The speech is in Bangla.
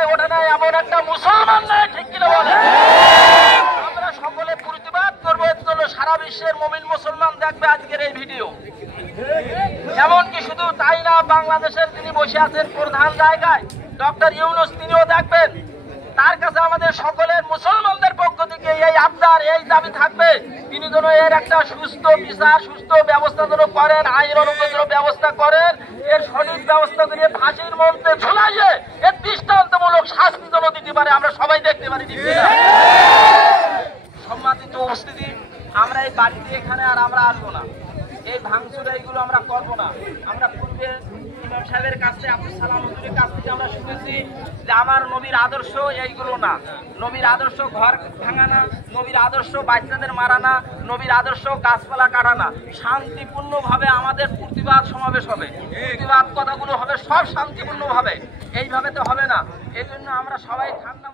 মাথায় ওঠে না এমন একটা মুসলমান নাই, ঠিক কিনা বলে? আমরা সকলে প্রতিবাদ করবো, সারা বিশ্বের মুমিন মুসলমান দেখবে আজকের এই ভিডিও। এমনকি শুধু তাই না, বাংলাদেশের যিনি বসে আছেন প্রধান জায়গায় ডক্টর ইউনূস, তিনিও দেখবেন। তার কাছে আমাদের সকলের মুসলমানদের পক্ষ থেকে এই আবদার, এই দাবি থাকবে, তিনি যেন এর একটা সুস্থ বিচার, সুস্থ ব্যবস্থা যেন করেন, আইন অনুগত ব্যবস্থা করেন, এর সঠিক ব্যবস্থা করে ফাঁসির মঞ্চে ঝুলাইয়ে এর দৃষ্টান্তমূলক শাস্তি যেন দিতে পারে, আমরা সবাই দেখতে পারি। সম্মানিত উপস্থিতি, আমরা এই বাড়িতে এখানে আর আমরা আসবো না, এই ভাঙচুর এইগুলো আমরা করবো না। আমরা পূর্বে ইমাম সাহেবের কাছে, আব্দুল সালাম হুজুরের কাছ থেকে আমরা শুনেছি যে আমার নবীর আদর্শ এইগুলো না, নবীর আদর্শ ঘর ভাঙা না, নবীর আদর্শ বাচ্চাদের মারা না, নবীর আদর্শ গাছপালা কাটা না। শান্তিপূর্ণভাবে আমাদের প্রতিবাদ সমাবেশ হবে, প্রতিবাদ কথাগুলো হবে সব শান্তিপূর্ণভাবে, এইভাবে তো হবে না। এই জন্য আমরা সবাই ঠান্ডা